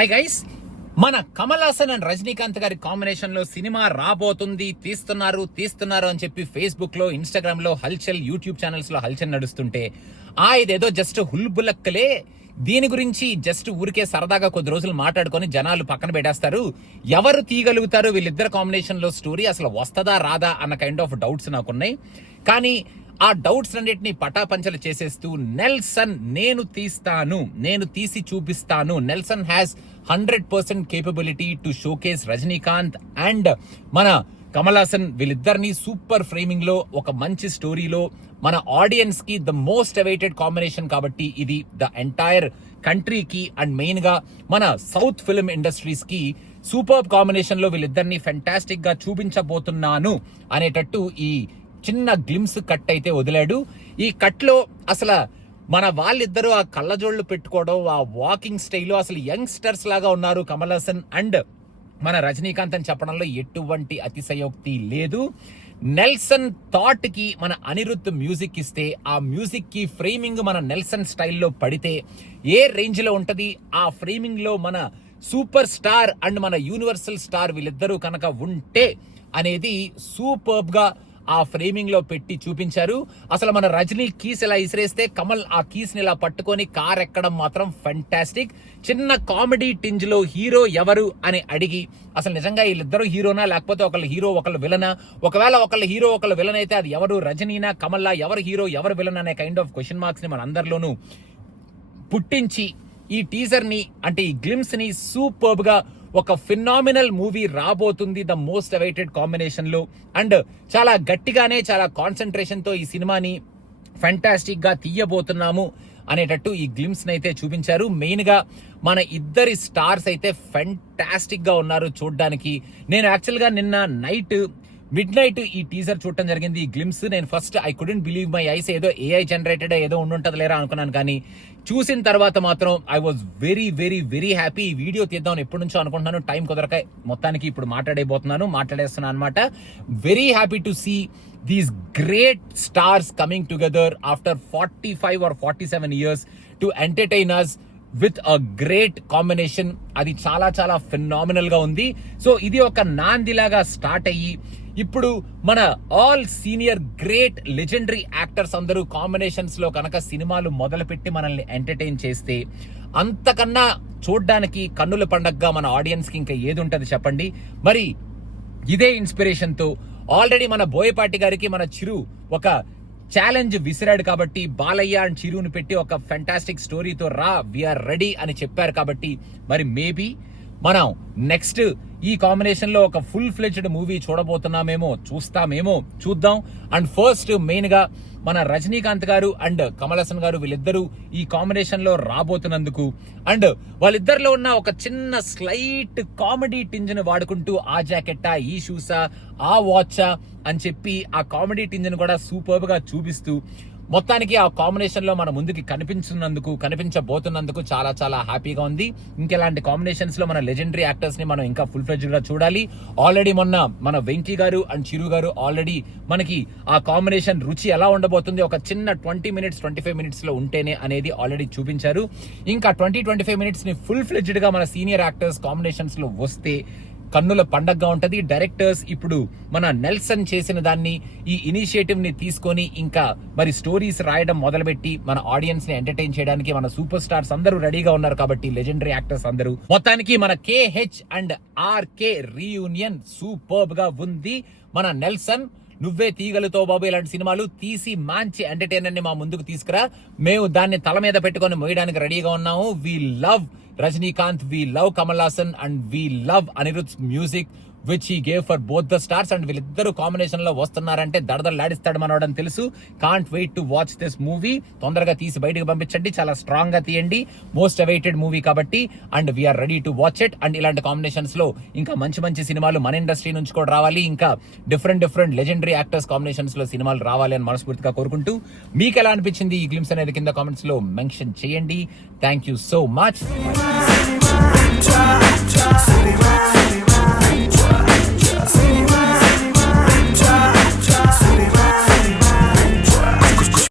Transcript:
Hi guys, మన Kamal Haasan and Rajinikanth గారి combination లో సినిమా రాబోతుంది, తీస్తున్నారు అని చెప్పి ఫేస్బుక్ లో, ఇన్స్టాగ్రామ్ లో హల్చల్, యూట్యూబ్ ఛానల్స్ లో హల్చల్ నడుస్తుంటే ఇదేదో జస్ట్ హుల్బులక్కలే, దీని గురించి జస్ట్ ఊరికే సరదాగా కొద్ది రోజులు మాట్లాడుకొని జనాలు పక్కన పెట్టేస్తారు. ఎవరు తీయగలుగుతారు వీళ్ళిద్దరు కాంబినేషన్ లో స్టోరీ, అసలు వస్తుందా రాదా అన్న కైండ్ ఆఫ్ డౌట్స్ నాకున్నాయి. కానీ ఆ డౌట్స్ అన్నిటిని పటాపంచలు చేసేస్తూ నెల్సన్ నేను తీసి చూపిస్తాను, Nelson has 100% capability to showcase Rajinikanth and మన కమల్ హాసన్ వీళ్ళిద్దరిని సూపర్ ఫ్రేమింగ్ లో ఒక మంచి స్టోరీలో మన ఆడియన్స్ కి ద మోస్ట్ అవైటెడ్ కాంబినేషన్ కాబట్టి ఇది ద ఎంటైర్ కంట్రీకి అండ్ మెయిన్ గా మన సౌత్ ఫిల్మ్ ఇండస్ట్రీస్ కి సూపర్ కాంబినేషన్ లో వీళ్ళిద్దరిని ఫెంటాస్టిక్ గా చూపించబోతున్నాను అనేటట్టు ఈ చిన్న గ్లిమ్స్ కట్ అయితే వదిలాడు. ఈ కట్ లో అసలు మన వాళ్ళిద్దరూ ఆ కళ్ళజోళ్లు పెట్టుకోవడం, ఆ వాకింగ్ స్టైల్లో అసలు యంగ్స్టర్స్ లాగా ఉన్నారు కమల్ హాసన్ అండ్ మన రజనీకాంత్ అని చెప్పడంలో ఎటువంటి అతిశయోక్తి లేదు. నెల్సన్ థాట్ కి మన అనిరుద్ధ్ మ్యూజిక్ ఇస్తే, ఆ మ్యూజిక్ కి ఫ్రేమింగ్ మన నెల్సన్ స్టైల్లో పడితే ఏ రేంజ్ లో ఉంటది, ఆ ఫ్రేమింగ్ లో మన సూపర్ స్టార్ అండ్ మన యూనివర్సల్ స్టార్ వీళ్ళిద్దరూ కనుక ఉంటే అనేది సూపర్బ్ గా ఆ ఫ్రేమింగ్ లో పెట్టి చూపించారు. అసలు మన రజనీ కీస్ ఇలా ఇసిరేస్తే కమల్ ఆ కీస్ ని ఇలా పట్టుకొని కార్ ఎక్కడం మాత్రం ఫెంటాస్టిక్. చిన్న కామెడీ టింజ్ లో హీరో ఎవరు అని అడిగి, అసలు నిజంగా వీళ్ళిద్దరు హీరోనా లేకపోతే ఒకళ్ళు హీరో ఒకళ్ళు విలనా, ఒకవేళ ఒకళ్ళు హీరో ఒకళ్ళు విలన్ అయితే అది ఎవరు, రజనీనా కమల్లా, ఎవరు హీరో ఎవరు విలన్ అనే కైండ్ ఆఫ్ క్వశ్చన్ మార్క్స్ ని మన అందరిలోనూ పుట్టించి ఈ టీజర్ ని అంటే ఈ గ్లిమ్స్ ని సూపర్బ్ గా ఒక ఫినామినల్ మూవీ రాబోతుంది ద మోస్ట్ అవైటెడ్ కాంబినేషన్ లో అండ్ చాలా గట్టిగానే చాలా కాన్సన్ట్రేషన్ తో ఈ సినిమాని ఫెంటాస్టిక్ గా తీయబోతున్నాము అనేటట్టు ఈ గ్లిమ్స్ అయితే చూపించారు. మెయిన్ గా మన ఇద్దరి స్టార్స్ అయితే ఫెంటాస్టిక్ గా ఉన్నారు చూడడానికి. నేను యాక్చువల్ గా నిన్న మిడ్ నైట్ ఈ టీజర్ చూడటం జరిగింది, ఈ గ్లిమ్స్. నేను first I couldn't believe my eyes, ఏదో ఏఐ జనరేటెడ్ ఏదో ఉండుంటది లేరా అనుకున్నాను. కానీ చూసిన తర్వాత మాత్రం I was very very very happy. ఈ వీడియో తీద్దామని ఎప్పటి నుంచో అనుకుంటున్నాను, టైం కుదరక మొత్తానికి ఇప్పుడు మాట్లాడేస్తున్నాను అనమాట. Very happy to see these great stars coming together after 45 or 47 years to entertain us with a great combination. అది చాలా చాలా ఫినామినల్ గా ఉంది. సో ఇది ఒక నాందిలాగా స్టార్ట్ అయ్యి ఇప్పుడు మన all senior great legendary actors అందరూ కాంబినేషన్స్ లో కనుక సినిమాలు మొదలుపెట్టి మనల్ని ఎంటర్టైన్ చేస్తే అంతకన్నా చూడ్డానికి కన్నుల పండగగా మన ఆడియన్స్ కి ఇంకా ఏది ఉంటది చెప్పండి. మరి ఇదే ఇన్స్పిరేషన్ తో ఆల్రెడీ మన బోయపాటి గారికి మన చిరు ఒక ఛాలెంజ్ విసిరాడు కాబట్టి బాలయ్య అండ్ చిరుని పెట్టి ఒక ఫెంటాస్టిక్ స్టోరీతో వీఆర్ రెడీ అని చెప్పారు కాబట్టి మరి మేబీ మనం నెక్స్ట్ ఈ కాంబినేషన్ లో ఒక ఫుల్ ఫ్లెడ్జ్డ్ మూవీ చూద్దాం. అండ్ ఫస్ట్ మెయిన్ గా మన రజనీకాంత్ గారు అండ్ కమల్ హాసన్ గారు వీళ్ళిద్దరూ ఈ కాంబినేషన్ లో రాబోతున్నందుకు అండ్ వాళ్ళిద్దరిలో ఉన్న ఒక చిన్న స్లైట్ కామెడీ టింజ్ ను వాడుకుంటూ ఆ జాకెట్టా, ఈ షూసా, ఆ వాచా అని చెప్పి ఆ కామెడీ టింజ్ ను కూడా సూపర్బ్ గా చూపిస్తూ మొత్తానికి ఆ కాంబినేషన్ లో మన ముందుకి కనిపించబోతున్నందుకు చాలా చాలా హ్యాపీగా ఉంది. ఇంకెలాంటి కాంబినేషన్స్ లో మన లెజెండరీ యాక్టర్స్ ని మనం ఇంకా ఫుల్ ఫ్లెడ్జ్డ్ గా చూడాలి. ఆల్రెడీ మొన్న మన వెంకీ గారు అండ్ చిరు గారు ఆల్రెడీ మనకి ఆ కాంబినేషన్ రుచి ఎలా ఉండబోతుంది ఒక చిన్న 25 minutes లో ఉంటేనే అనేది ఆల్రెడీ చూపించారు. ఇంకా 20-25 minutes ని ఫుల్ ఫ్లెడ్జ్డ్ గా మన సీనియర్ యాక్టర్స్ కాంబినేషన్స్ లో వస్తే కన్నుల పండగగా ఉంటది. డైరెక్టర్స్ ఇప్పుడు మన నెల్సన్ చేసిన దాన్ని, ఈ ఇనిషియేటివ్ ని తీసుకొని ఇంకా మరి స్టోరీస్ రాయడం మొదలుపెట్టి మన ఆడియన్స్ ని ఎంటర్టైన్ చేయడానికి మన సూపర్ స్టార్స్ అందరూ రెడీగా ఉన్నారు కాబట్టి లెజెండరీ యాక్టర్స్ అందరూ. మొత్తానికి మన KH and RK reunion superb గా ఉంది. మన నెల్సన్ నువ్వే తీయగలుగుతావు బాబు ఇలాంటి సినిమాలు తీసి మంచి ఎంటర్టైనర్ ని మా ముందుకు తీసుకురా, మేము దాన్ని తల మీద పెట్టుకొని మోయడానికి రెడీగా ఉన్నాము. We love Rajinikanth, we love Kamal Hassan and we love Anirudh's music which he gave for both the stars. And వీళ్ళిద్దరు కాంబినేషన్ లో వస్తున్నారంటే దడదలాడిస్తాడు మనోడని తెలుసు. Can't wait to watch this movie. తొందరగా తీసి బయటకు పంపించండి, చాలా స్ట్రాంగ్ గా తీయండి, మోస్ట్ అవైటెడ్ మూవీ కాబట్టి. And we are ready to watch it. And ఇలాంటి కాంబినేషన్స్ లో ఇంకా మంచి మంచి సినిమాలు మన ఇండస్ట్రీ నుంచి కూడా రావాలి, ఇంకా డిఫరెంట్ లెజెండరీ యాక్టర్స్ కాంబినేషన్స్ లో సినిమాలు రావాలి అని మనస్ఫూర్తిగా కోరుకుంటూ, మీకు ఎలా అనిపించింది ఈ గ్లిమ్స్ అనేది కింద కామెంట్స్ లో మెన్షన్ చేయండి. Thank you so much.